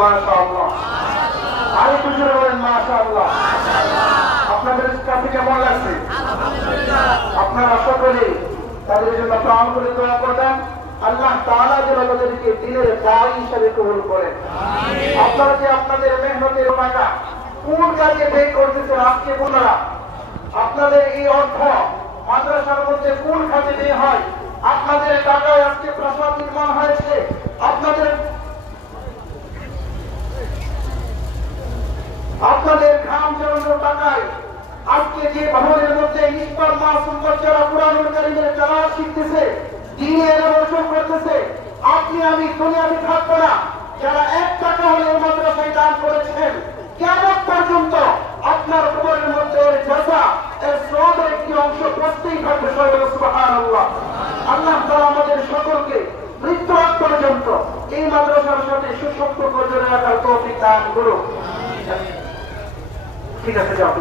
মাশাআল্লাহ, আরো কিছু বলেন মাশাআল্লাহ। আপনাদের কাছে কেমন লাগছে? আপনারা সকলে তাদের জন্য প্রাণ করে দোয়া করবেন, আল্লাহ তাআলা যেন তাদেরকে দিনের দায়ী হিসেবে কবুল করেন। আপনারা যে আপনাদের মেহনতের টাকা কোন কাজে ব্যয় করতেছেন আজকে বন্ধুরা, আপনাদের এই অর্থ মাদ্রাসার মধ্যে কোন কাজে ব্যয় হয়? আপনাদের টাকায় আজকে প্রাসাদ নির্মাণ হয়েছে, আপনাদের ঘাম জড়ানো টাকায় আজকে যে ভবনের মধ্যে নিষ্পাপ মাসুম বাচ্চারা কুরআনুল কারীমের তেলাওয়াত শিখতেছে, দ্বীনের রোশন করতেছে। আপনি আমি দুনিয়াতে থাকবো না, যারা 1 টাকা হলে এই মাদ্রাসায় দান করেছেন, কিয়ামত পর্যন্ত আপনার কবরের মধ্যে এর জাযা, এর সওয়াবের একটি অংশ পড়তেই থাকবে। সুবহানাল্লাহ। আল্লাহ তাআলা আমাদের সকলকে মৃত্যু আগ পর্যন্ত এই মাদ্রাসার সাথে সুসম্পর্ক জোড়া রাখার তৌফিক দান করুন। ঠিক আছে, যাও।